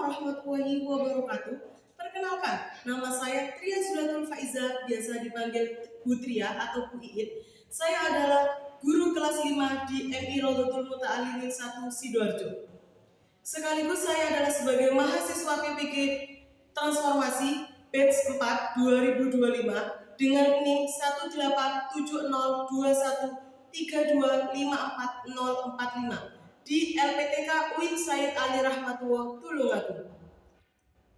warahmatullahi wabarakatuh. Perkenalkan, nama saya Tria Zulatul Faiza, biasa dipanggil Bu Tria atau Bu Iit. Saya adalah guru kelas 5 di MI Rodotul Muta'alimin 1 Sidoarjo. Sekaligus saya adalah sebagai mahasiswa PPG Transformasi Batch 4 2025 dengan NIM 1870213254045 di LPTK UIN Said Ali Rahmatullah Tulungagung.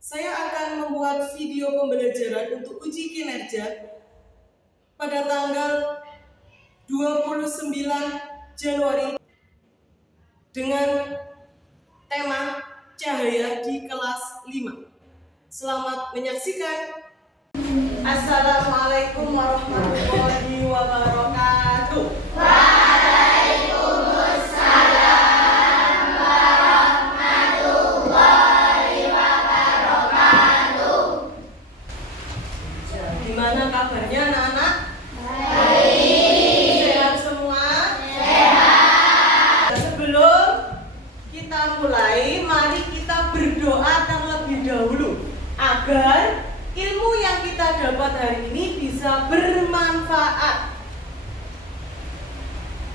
Saya akan membuat video pembelajaran untuk uji kinerja pada tanggal 29 Januari dengan tema cahaya di kelas 5. Selamat menyaksikan. Assalamualaikum warahmatullahi wabarakatuh. Gimana kabarnya anak-anak? Baik. Sehat semua? Sehat. Sebelum kita mulai, mari kita berdoa terlebih dahulu agar ilmu yang kita dapat hari ini bisa bermanfaat.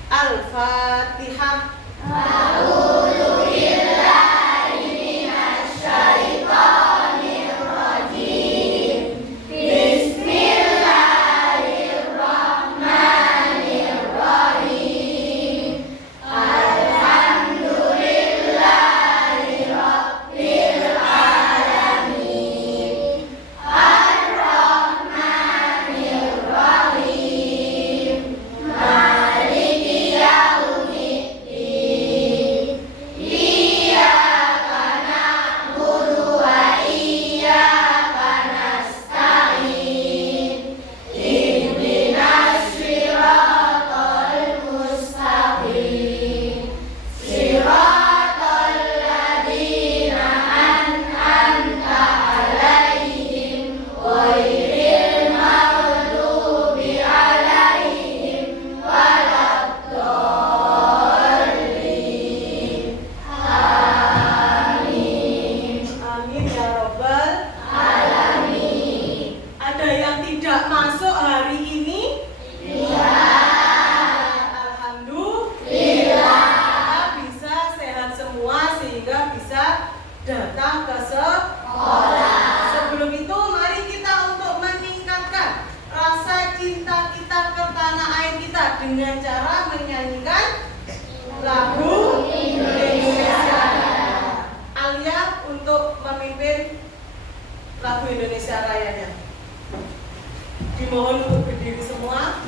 Al-Fatihah. Datang ke sekolah. Sebelum itu mari kita untuk meningkatkan rasa cinta kita ke tanah air kita dengan cara menyanyikan lagu Indonesia. Alia untuk memimpin lagu Indonesia Rayanya. Dimohon untuk berdiri semua.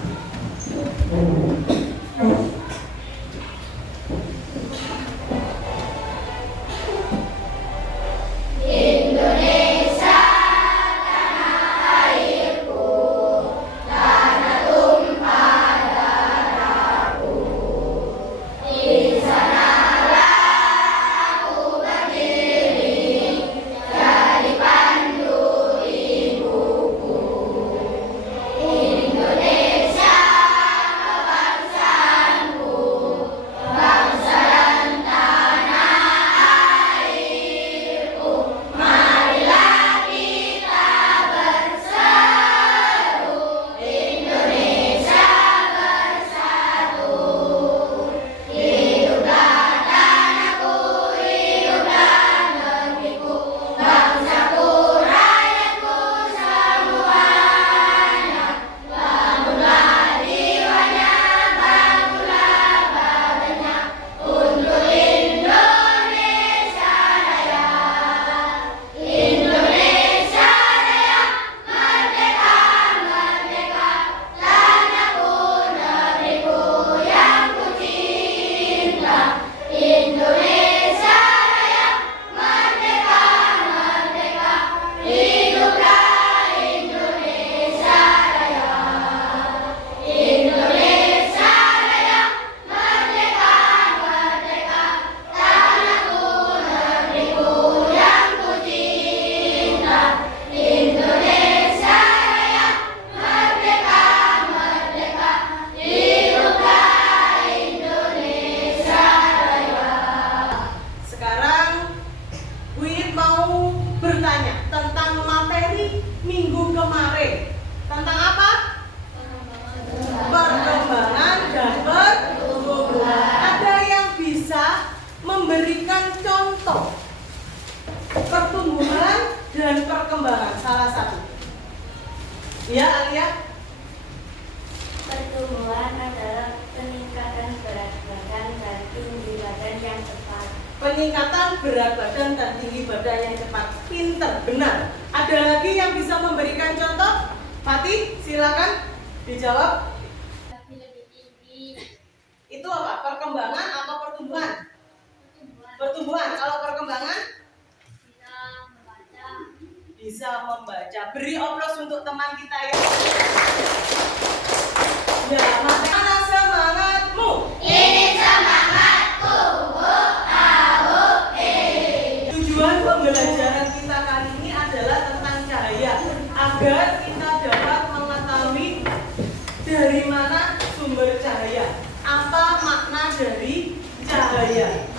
memberikan contoh pertumbuhan dan perkembangan salah satu. Ya, Alia? Pertumbuhan adalah peningkatan berat badan dan tinggi badan yang cepat. Peningkatan berat badan dan tinggi badan yang cepat. Pinter, benar. Ada lagi yang bisa memberikan contoh? Fatih, silakan dijawab. Tapi lebih tinggi. Itu apa? Perkembangan atau pertumbuhan? Pertumbuhan. Kalau perkembangan? Bisa membaca. Bisa membaca. Beri oplos untuk teman kita ya. Ya, mana semangatmu? Ini semangatku. Tujuan pembelajaran kita kali ini adalah tentang cahaya, agar kita dapat mengetahui dari mana sumber cahaya, apa makna dari cahaya,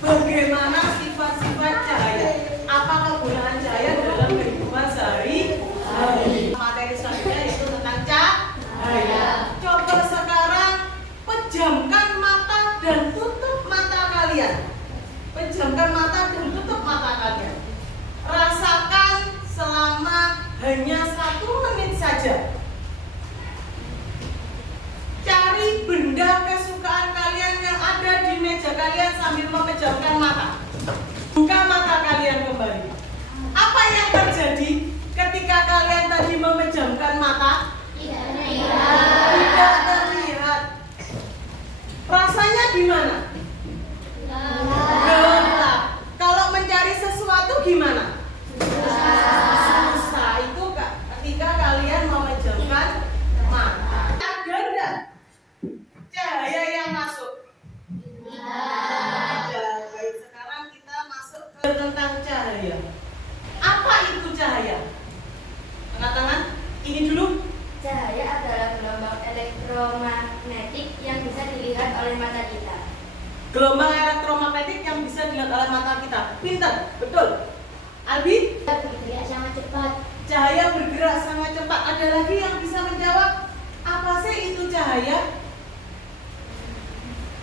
bagaimana sifat-sifat cahaya, apa kegunaan cahaya dalam kehidupan sehari-hari. Materi selanjutnya yaitu tentang cahaya. Coba sekarang pejamkan mata dan tutup mata kalian. Pejamkan mata dan tutup mata kalian. Rasakan selama hanya 1 menit saja. Cari benda kesukaan kalian yang ada di meja kalian sambil memejamkan mata. Buka mata kalian kembali. Apa yang terjadi ketika kalian tadi memejamkan mata? Tidak terlihat. Rasanya gimana? Gelap. Kalau mencari sesuatu gimana? Susah. Itu ketika kalian memejamkan mata. Ada enggak cahaya yang masuk? Ada. Baik, sekarang kita masuk ke tentang cahaya. Apa itu cahaya? Angkat tangan. Ini dulu. Cahaya adalah gelombang elektromagnetik yang bisa dilihat oleh mata kita. Gelombang elektromagnetik yang bisa dilihat oleh mata kita. Pintar, betul. Albi? Bergerak sangat cepat. Cahaya bergerak sangat cepat. Ada lagi yang bisa menjawab? Apa sih itu cahaya?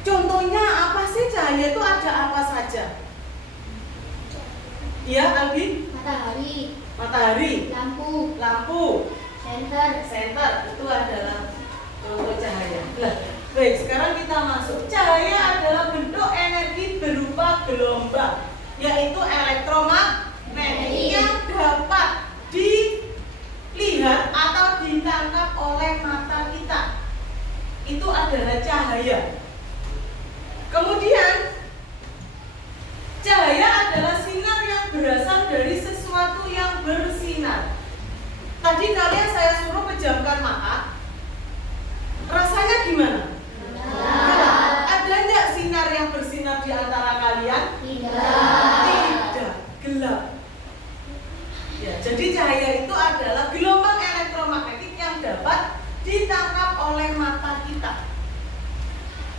Contohnya apa sih cahaya itu ada apa saja? Iya, Albi? Matahari, Matahari, lampu, lampu, senter. itu adalah contoh cahaya. Nah, baik, sekarang kita masuk. Cahaya adalah bentuk energi berupa gelombang, yaitu elektromagnetik yang dapat dilihat atau ditangkap oleh mata kita. Itu adalah cahaya. Kemudian, cahaya adalah sinar yang berasal dari sesuatu yang bersinar. Tadi kalian saya suruh pejamkan mata. Rasanya gimana? Ada nggak sinar yang bersinar di antara kalian? Tidak, gelap. Ya, jadi cahaya itu adalah gelombang elektromagnetik yang dapat ditangkap oleh mata kita.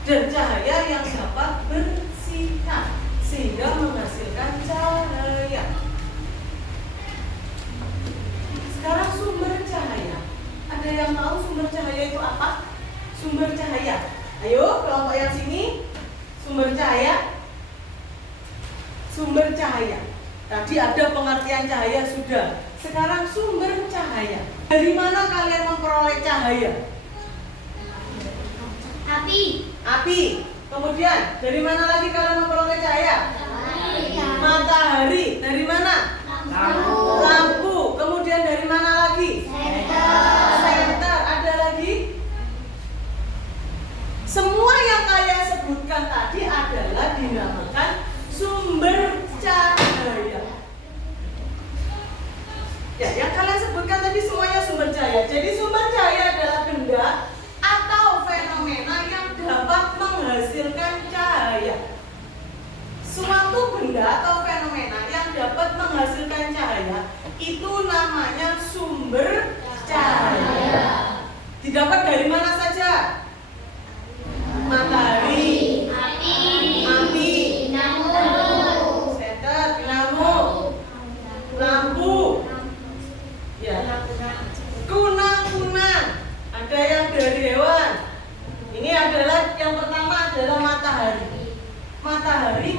Dan cahaya yang dapat bersinar sehingga menghasilkan cahaya. Sekarang sumber cahaya. Ada yang tahu sumber cahaya itu apa? Sumber cahaya. Ayo, kelompok yang sini. Sumber cahaya. Sumber cahaya. Tadi ada pengertian cahaya sudah. Sekarang sumber cahaya. Dari mana kalian memperoleh cahaya? Api. Api. Kemudian, dari mana lagi kalian memperoleh cahaya? Matahari. Dari mana? Lampu. Kemudian dari mana lagi? Senter. Ada lagi? Semua yang kalian sebutkan tadi adalah dinamakan sumber cahaya. Ya, yang kalian sebutkan tadi semuanya sumber cahaya. Jadi sumber cahaya adalah benda atau fenomena yang dapat menghasilkan cahaya. Suatu benda atau fenomena yang dapat menghasilkan cahaya itu namanya sumber cahaya. Didapat dari mana saja? Matahari, api, senter, dinamo, lampu, ya, kunang-kunang. Ada yang dari hewan. Ini adalah yang pertama adalah matahari. Matahari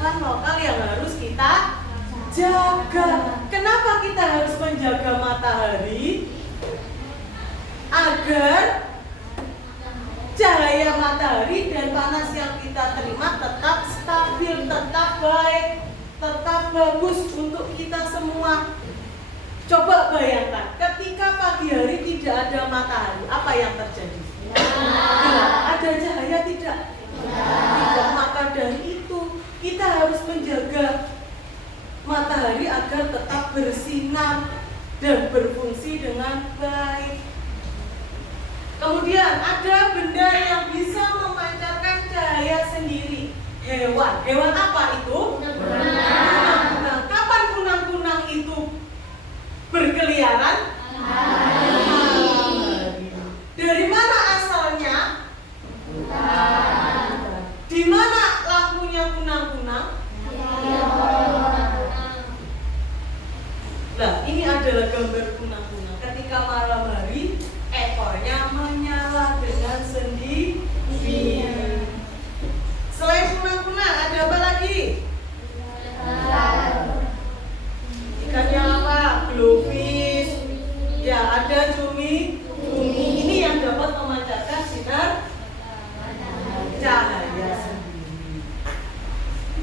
kearifan lokal yang harus kita jaga. Kenapa kita harus menjaga matahari? Agar cahaya matahari dan panas yang kita terima tetap stabil, tetap baik, tetap bagus untuk kita semua. Coba bayangkan, ketika pagi hari tidak ada matahari, apa yang terjadi? Ada cahaya tidak? Tidak. Maka dari itu kita harus menjaga matahari agar tetap bersinar dan berfungsi dengan baik. Kemudian ada benda yang bisa memancarkan cahaya sendiri. Hewan. Hewan apa itu? Kunang-kunang. Kapan kunang-kunang itu berkeliaran? Dari mana asalnya? Di mana lampunya kunang-kunang? Nah, ini adalah gambar kunang-kunang. Ketika malam hari, ekornya menyala dengan sendiri. Selain kunang-kunang, ada apa lagi? Ikan yang apa? Glowfish. Ya, ada cumi. Ini yang dapat memancarkan sinar cahaya sendiri.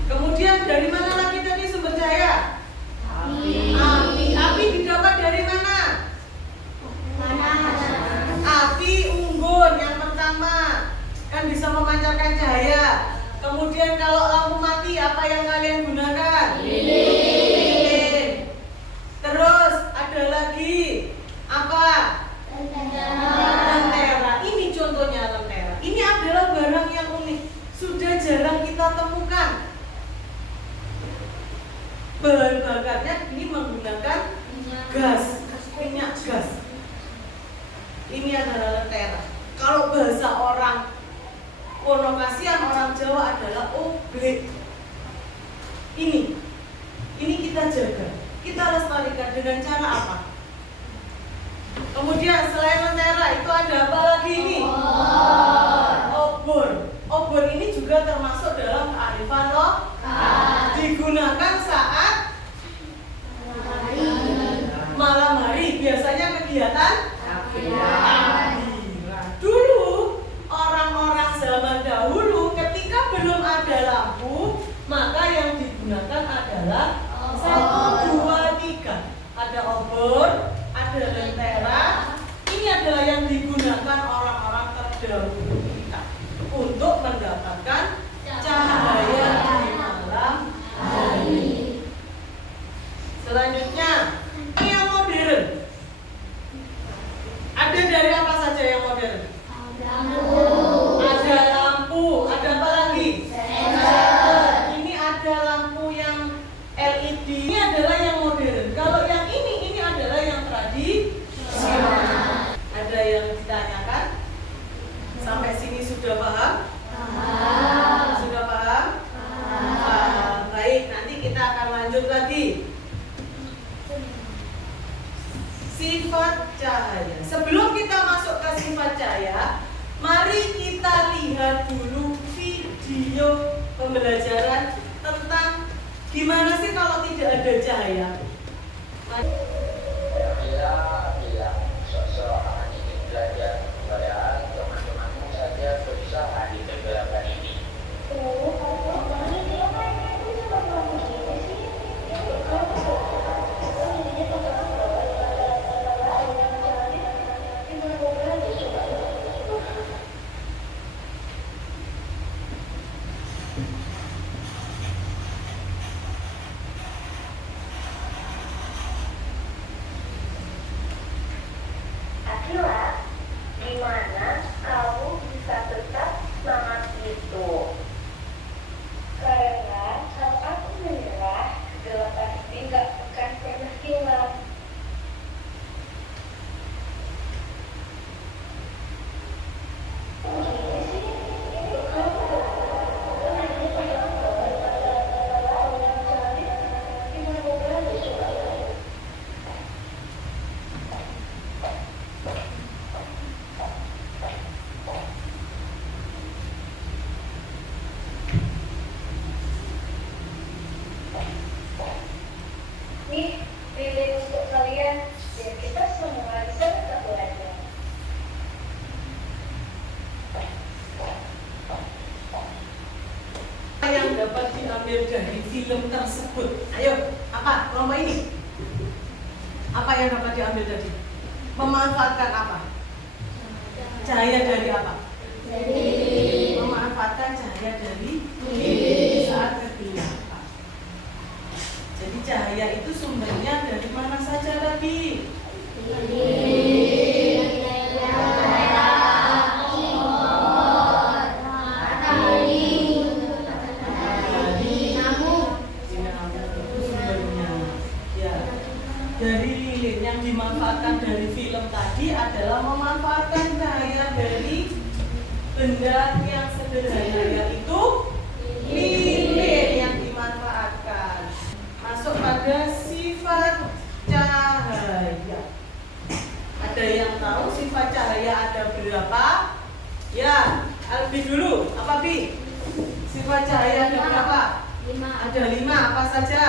Kemudian dari mana lagi tadi sumber cahaya? Api didapat dari mana? Api unggun yang pertama kan bisa memancarkan cahaya. Kemudian kalau lampu mati, apa yang kalian gunakan? Lilin. Terus ada lagi apa? Lentera. Ini contohnya lentera. Ini adalah barang yang unik, sudah jarang kita temukan. Bahan bakarnya ini menggunakan gas, minyak gas. Ini adalah lentera. Kalau bahasa orang Ponokasian, orang Jawa adalah oblek. Ini kita jaga, kita lestarikan dengan cara apa? Kemudian selain lentera itu ada apa lagi ini? Obor. Obor ini juga termasuk dalam kearifan lokal. Digunakan saat malam hari. Biasanya kegiatan takbiran. Dulu orang-orang zaman dahulu ketika belum ada lampu, maka yang digunakan adalah 1, 2, 3. Ada obor, ada lentera. Ini adalah yang digunakan orang-orang terdahulu kita untuk mendapatkan cahaya di malam hari. Selanjutnya, ini yang modern. Ada dari apa saja yang modern? Ada lampu, ada apa lagi? Ini ada lampu yang LED. Ini adalah yang modern. Kalau yang ini adalah yang tradisional. Ada yang ditanyakan? Sampai sini sudah paham? Sudah paham? Baik, nanti kita akan lanjut lagi. Sifat cahaya. Sebelum kita masuk ke sifat cahaya, mari kita lihat dulu video pembelajaran tentang gimana sih kalau tidak ada cahaya. Bila seseorang ingin belajar kebudayaan, teman-temanmu saja berusaha di kegelapan ini. diambil dari film tersebut. Ayo, apa kelompok ini? Apa yang dapat diambil tadi? Memanfaatkan apa? Cahaya dari apa? Memanfaatkan cahaya dari saat kegelapan. Jadi cahaya itu sumbernya dari mana saja tadi? Dari lilin. Yang dimanfaatkan dari film tadi adalah memanfaatkan cahaya dari benda yang sederhana, yaitu lilin yang dimanfaatkan. Masuk pada sifat cahaya. Ada yang tahu sifat cahaya ada berapa? Ya, Albi dulu. Apa Bi? Sifat cahaya ada berapa? 5. Ada 5. Apa saja?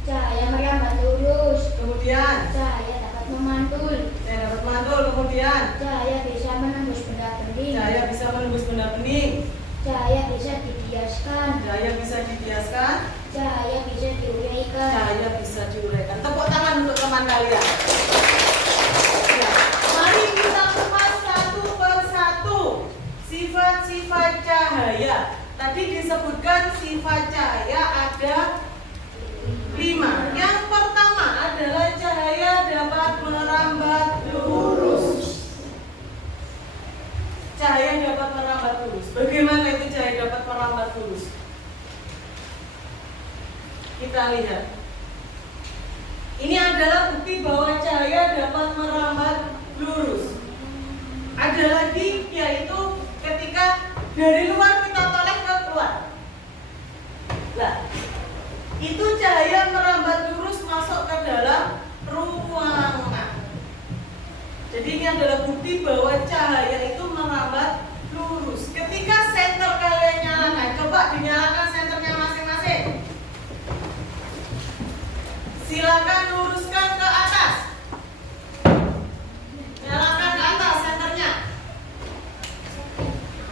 Cahaya merambat lurus. Kemudian Cahaya dapat memantul. saya dapat mantul. Kemudian Cahaya bisa menembus benda bening. cahaya bisa menembus benda bening. Cahaya bisa dibiaskan. Cahaya bisa dibiaskan. Cahaya bisa diuraikan. Cahaya bisa diuraikan. Tepuk tangan untuk teman kalian. Ya, mari kita kupas satu persatu sifat-sifat cahaya. Tadi disebutkan sifat cahaya ada 5. Yang pertama adalah cahaya dapat merambat lurus. Cahaya dapat merambat lurus. Bagaimana itu cahaya dapat merambat lurus? Kita lihat. Ini adalah bukti bahwa cahaya dapat merambat lurus. Ada lagi, yaitu ketika dari luar kita toleh ke keluar. Nah, itu cahaya merambat lurus masuk ke dalam ruangan. Jadi ini adalah bukti bahwa cahaya itu merambat lurus. Ketika senter kalian nyalakan, coba dinyalakan senternya masing-masing. Silakan luruskan ke atas. Nyalakan ke atas senternya.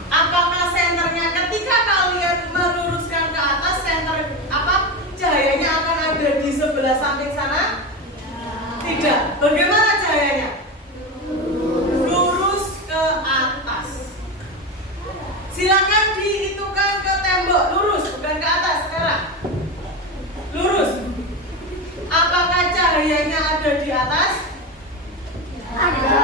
Apakah senternya ketika kalian meluruskan ke atas senter apa? Cahayanya akan ada di sebelah samping sana? Tidak. Bagaimana cahayanya? Lurus ke atas. Silakan dihitungkan ke tembok. Lurus, bukan ke atas sekarang. Lurus. Apakah cahayanya ada di atas? Ada.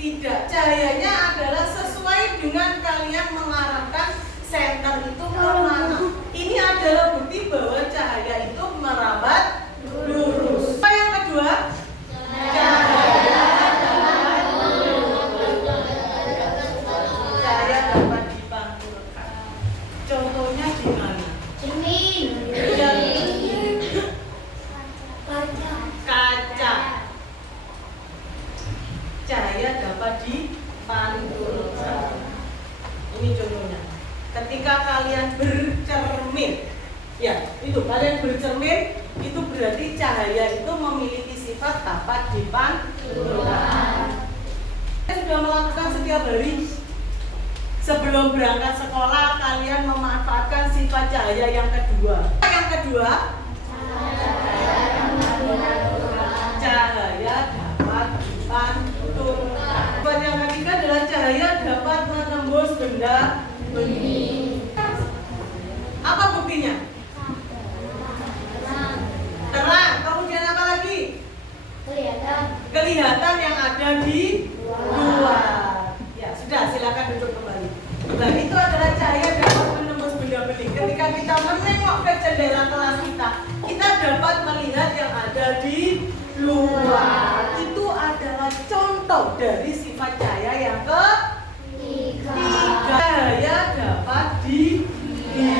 Tidak. Cahayanya adalah sesuai dengan kalian mengarahkan senter itu ke mana. Ini adalah bukti bahwa cahaya itu merambat lurus. Apa yang kedua? Cahaya dapat dipantulkan. Contohnya di mana? Cermin. Kaca. Cahaya dapat dipantulkan. Ini contohnya. Ketika kalian bercermin, ya itu kalian bercermin, itu berarti cahaya itu memiliki sifat dapat dipantulkan. Saya sudah melakukan setiap hari. Sebelum berangkat sekolah, kalian memanfaatkan sifat cahaya yang kedua. Yang kedua, cahaya dapat dipantulkan. Yang ketiga adalah cahaya dapat menembus benda bening. Apa buktinya? Terang. Kemudian apa lagi? Kelihatan yang ada di luar. Ya sudah, silakan duduk kembali. Nah, itu adalah cahaya dapat menembus benda bening. Ketika kita menengok ke jendela kelas kita dapat melihat yang ada di luar. Itu adalah contoh dari sifat cahaya yang ketiga. Cahaya dapat dibiaskan.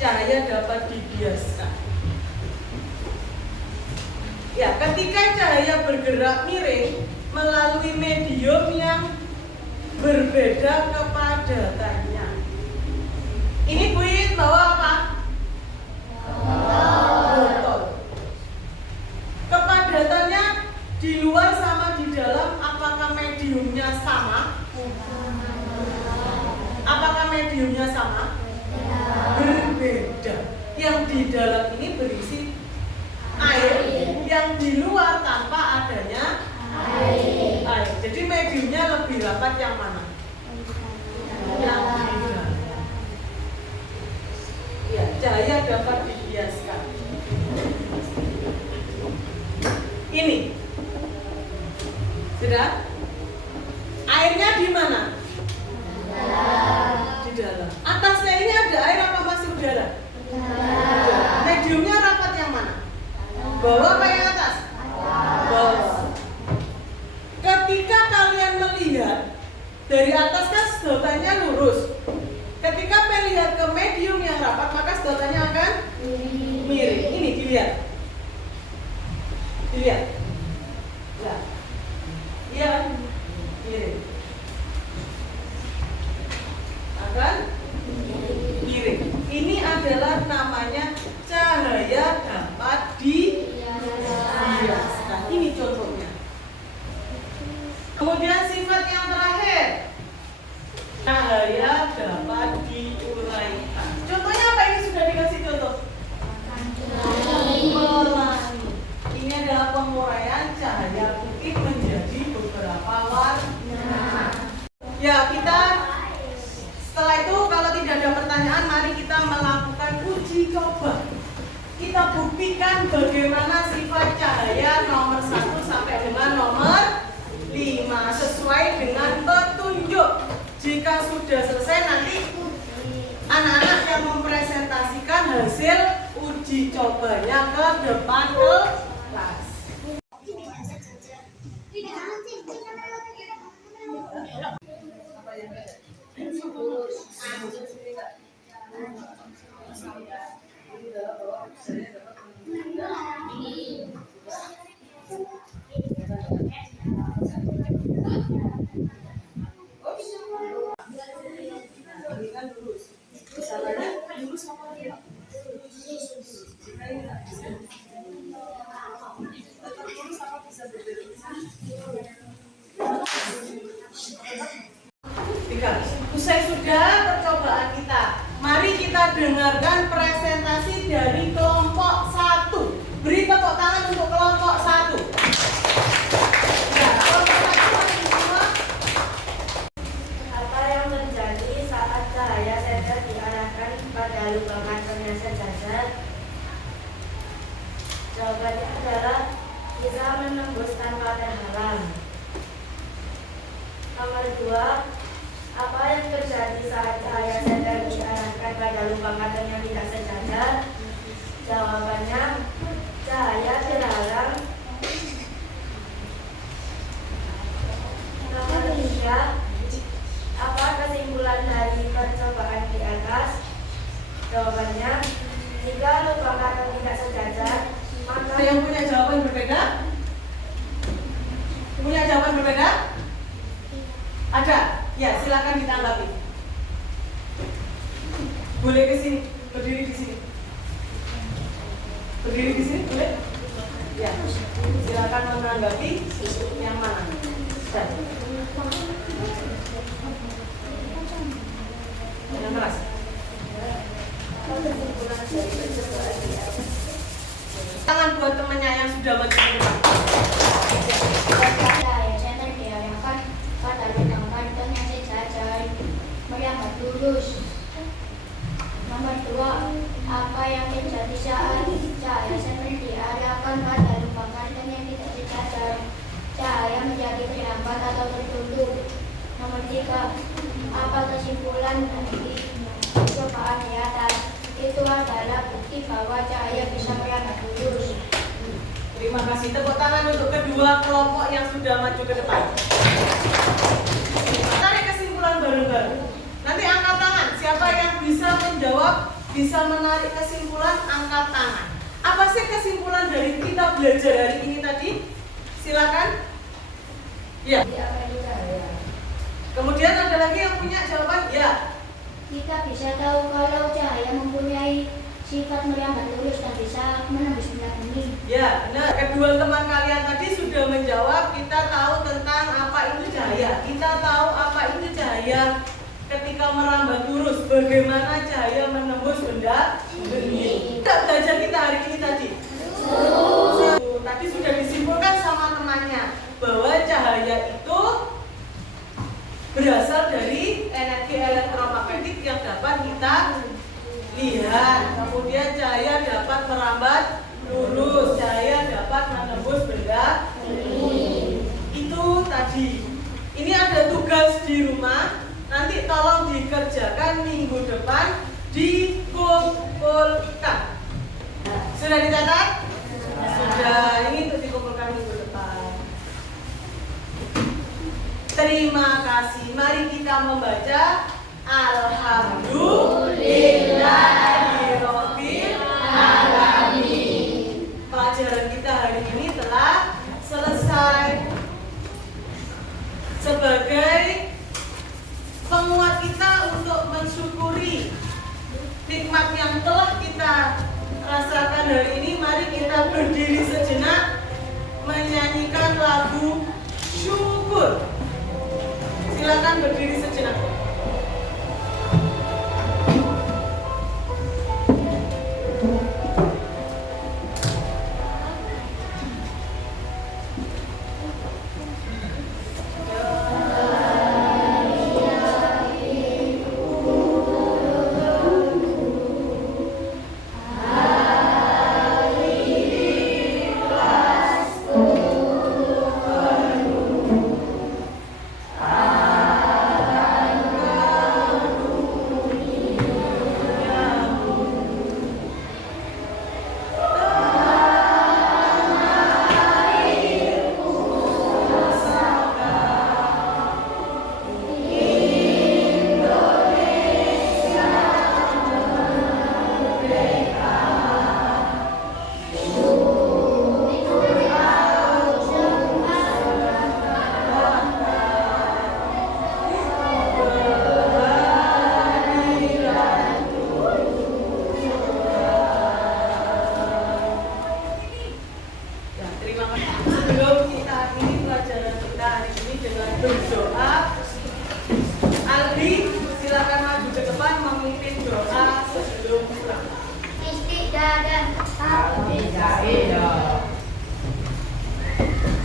Cahaya dapat dibiaskan. Ya, ketika cahaya bergerak miring melalui medium yang berbeda kepadatannya. Ini Buit bawa apa? Botol. Kepadatannya di luar sama di dalam, apakah mediumnya sama? Apakah mediumnya sama? Berbeda. Yang di dalam ini berisi air, yang di luar tanpa adanya air. Jadi mediumnya lebih rapat yang mana? Yang di dalam. Ya, cahaya dapat dibiaskan. Ini sudah. Airnya di mana? Di dalam. Atasnya ini ada air apa masih udara? Mediumnya rapat yang mana? Bawah apa yang atas? Bawah. Ketika kalian melihat dari atas kan sedotannya lurus. Ketika melihat ke medium yang rapat maka sedotannya akan miring. Ini dilihat. Dilihat. Ya. Iya. Miring. Akan miring. Ini adalah namanya cahaya dapat dibiaskan. Ini contohnya. Kemudian sifat yang terakhir, cahaya dapat diuraikan. Contohnya apa? Ini sudah dikasih contoh. Pelangi. Ini adalah penguraian cahaya putih menjadi beberapa warna. Ya, kita setelah itu kalau tidak ada pertanyaan, mari kita melakukan uji coba. Kita buktikan bagaimana sifat cahaya nomor 1 sampai dengan nomor 5 sesuai dengan petunjuk. Jika sudah selesai nanti anak-anak yang mempresentasikan hasil uji cobanya ke depan kelas. Usai sudah percobaan kita, mari kita dengarkan presentasi dari kelompok 1. Beri tepuk tangan untuk kelompok 1. Ya, kelompok 1 ada di semua. Apa yang terjadi saat cahaya sejajar diarahkan pada lubang kantornya sejajar? Jawabannya adalah bisa menembus tanpa terhalang. Nomor 2, apa yang terjadi saat cahaya sejajar diarahkan pada lubang kaca yang tidak sejajar? Jawabannya, cahaya terhalang. Nomor 3, apa kesimpulan dari percobaan di atas? Jawabannya, jika lubang kaca tidak sejajar, maka Ada yang punya jawaban berbeda? Punya jawaban berbeda? Ada? Ya, silakan ditanggapi. Boleh ke sini, berdiri di sini. Berdiri di sini, boleh? Ya, silakan menanggapi yang mana? Yang keras. Tangan buat temannya yang sudah mencoba. cahaya sejajar diarahkan pada lubang kaca yang sejajar melambat lurus. Nomor 2, apa yang terjadi saat cahaya sejajar diarahkan pada lubang kaca yang tidak sejajar? Cahaya menjadi terhambat atau tertunduk. Nomor 3, apa kesimpulan dari percobaan di atas? Itu adalah bukti bahwa cahaya bisa melambat lurus. Terima kasih. Tepuk tangan untuk kedua kelompok yang sudah maju ke depan. Tarik kesimpulan bareng-bareng. Nanti angkat tangan. Siapa yang bisa menjawab, bisa menarik kesimpulan, angkat tangan. Apa sih kesimpulan dari kita belajar hari ini tadi? Silakan. Ya. Kemudian ada lagi yang punya jawaban? Ya. Kita bisa tahu kalau cahaya mempunyai sifat melambat lurus dan bisa menembus benda bumi. Ya, nah kedua teman kalian tadi sudah menjawab. Kita tahu tentang apa itu cahaya. Kita tahu apa itu cahaya ketika merambat lurus, bagaimana cahaya menembus benda bening? Kita belajar kita hari ini tadi. Tadi sudah disimpulkan sama temannya bahwa cahaya itu berasal dari energi elektromagnetik yang dapat kita lihat. Kemudian cahaya dapat merambat lurus, cahaya dapat menembus benda bening. Itu tadi. Ini ada tugas di rumah. Nanti tolong dikerjakan minggu depan, dikumpulkan. Sudah dicatat? Sudah. Ini untuk dikumpulkan minggu depan. Terima kasih. Mari kita membaca Alhamdulillahirabbil alamin. Pelajaran kita hari ini telah selesai. Sebagai penguat kita untuk mensyukuri nikmat yang telah kita rasakan hari ini, mari kita berdiri sejenak menyanyikan lagu syukur. Silakan berdiri sejenak.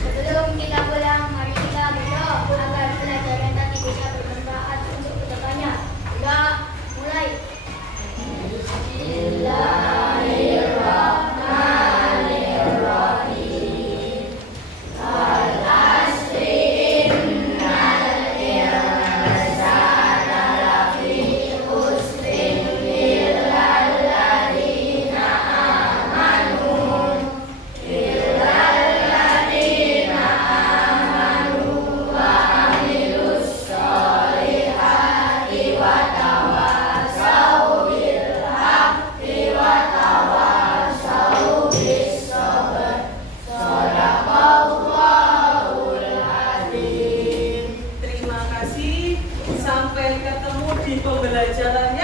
Sebelum kita pulang, mari kita berdoa agar pelajaran tadi bisa bermanfaat untuk kedepannya. Sudah mulai. Bismillahirrahmanirrahim. Al-asri innal insana lafi khusrin illal ladzina amanu wa amilus sholihati wa tawassaw bil haqqi wa tawassaw bis sabr. Shadaqallahul azim. Terima kasih. Sampai ketemu di pembelajaran